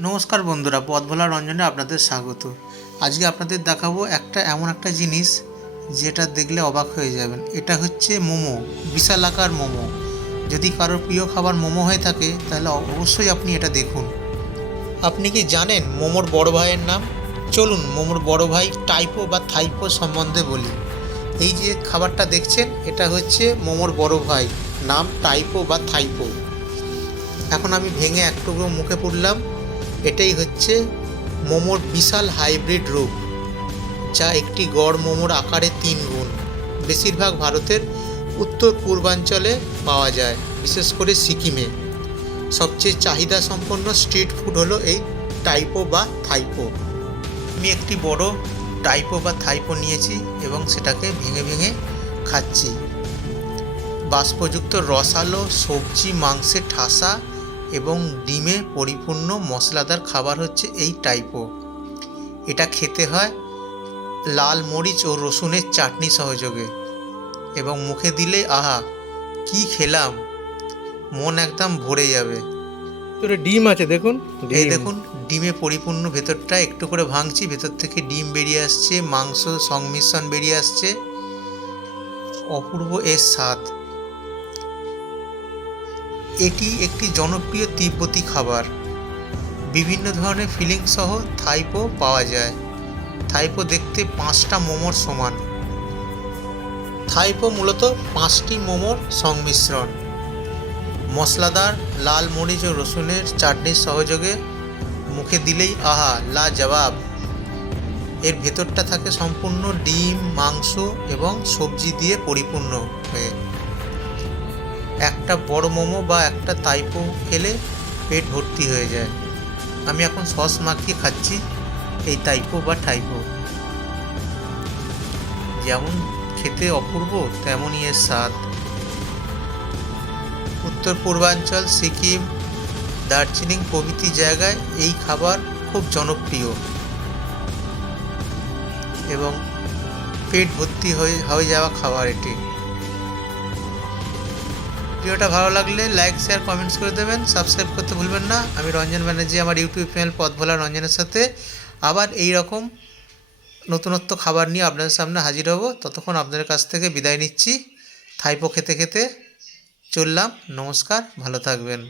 নমস্কার বন্ধুরা, পথভোলা রঞ্জনে আপনাদের স্বাগত। আজকে আপনাদের দেখাবো এমন একটা জিনিস যেটা দেখলে অবাক হয়ে যাবেন। এটা হচ্ছে মোমো, বিশাল আকার মোমো। যদি কারোর প্রিয় খাবার মোমো হয়ে থাকে তাহলে অবশ্যই আপনি এটা দেখুন। আপনি কি জানেন মোমোর বড় ভাইয়ের নাম? চলুন মোমোর বড় ভাই টাইপো বা থাইপো সম্বন্ধে বলি। এই যে খাবারটা দেখছেন এটা হচ্ছে মোমোর বড় ভাই, নাম টাইপো বা থাইপো। এখন আমি ভেঙে এক টুকরো মুখে পুরলাম। এটাই হচ্ছে মোমোর বিশাল হাইব্রিড রূপ, যা একটি গড় মোমোর আকারে 3 গুণ। বেশিরভাগ ভারতের উত্তর পূর্বাঞ্চলে পাওয়া যায়, বিশেষ করে সিকিমে। সবচেয়ে চাহিদা সম্পন্ন স্ট্রিট ফুড হলো এই টাইপো বা থাইপো। আমি একটি বড় টাইপো বা থাইপো নিয়েছি এবং সেটাকে ভেঙে ভেঙে খাচ্ছি। বাষ্পযুক্ত রসালো সবজি, মাংসের ঠাসা এবং ডিমে পরিপূর্ণ মশলাদার খাবার হচ্ছে এই টাইপো। এটা খেতে হয় লাল মরিচ ও রসুনের চাটনি সহযোগে, এবং মুখে দিলে আহা কি খেলাম, মন একদম ভরে যাবে। ভিতরে ডিম আছে দেখুন। এই ডিম দেখুন, ডিমে পরিপূর্ণ, ভেতরটা একটু করে ভাঙছি, ভেতর থেকে ডিম বেরিয়ে আসছে, মাংস সংমিশ্রণ বেরিয়ে আসছে। অপূর্ব এর স্বাদ। এটি একটি জনপ্রিয় তিব্বতী খাবার। বিভিন্ন ধরনের ফিলিং সহ থাইপো পাওয়া যায়। থাইপো দেখতে 5টা মোমোর সমান। থাইপো মূলত 5টি মোমোর সংমিশ্রণ। মশলাদার লাল মরিচ ও রসুনের চাটনির সহযোগে মুখে দিলেই আহা লা জবাব। এর ভেতরটা থাকে সম্পূর্ণ ডিম, মাংস এবং সবজি দিয়ে পরিপূর্ণ হয়ে। একটা বড় মোমো বা একটা থাইপো খেলে পেট ভর্তি হয়ে যায়। আমি এখন সস মাখিয়ে খাচ্ছি এই থাইপো বা থাইপো। যেমন খেতে অপূর্ব, তেমনই এর স্বাদ। উত্তর পূর্বাঞ্চল, সিকিম, দার্জিলিং প্রভৃতি জায়গায় এই খাবার খুব জনপ্রিয় এবং পেট ভর্তি হয়ে যাওয়া খাবার এটি। ভিডিওটা ভালো লাগলে লাইক, শেয়ার, কমেন্টস করে দেবেন। সাবস্ক্রাইব করতে ভুলবেন না। আমি রঞ্জন ব্যানার্জি, আমার ইউটিউব চ্যানেল পথভোলা রঞ্জনের সাথে আবার এই রকম নতুনত্ব খাবার নিয়ে আপনাদের সামনে হাজির হব। ততক্ষণ আপনাদের কাছ থেকে বিদায় নিচ্ছি। থাইপো খেতে খেতে চললাম। নমস্কার, ভালো থাকবেন।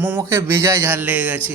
মোমোকে বেজায় ঝাল লেগে গেছে।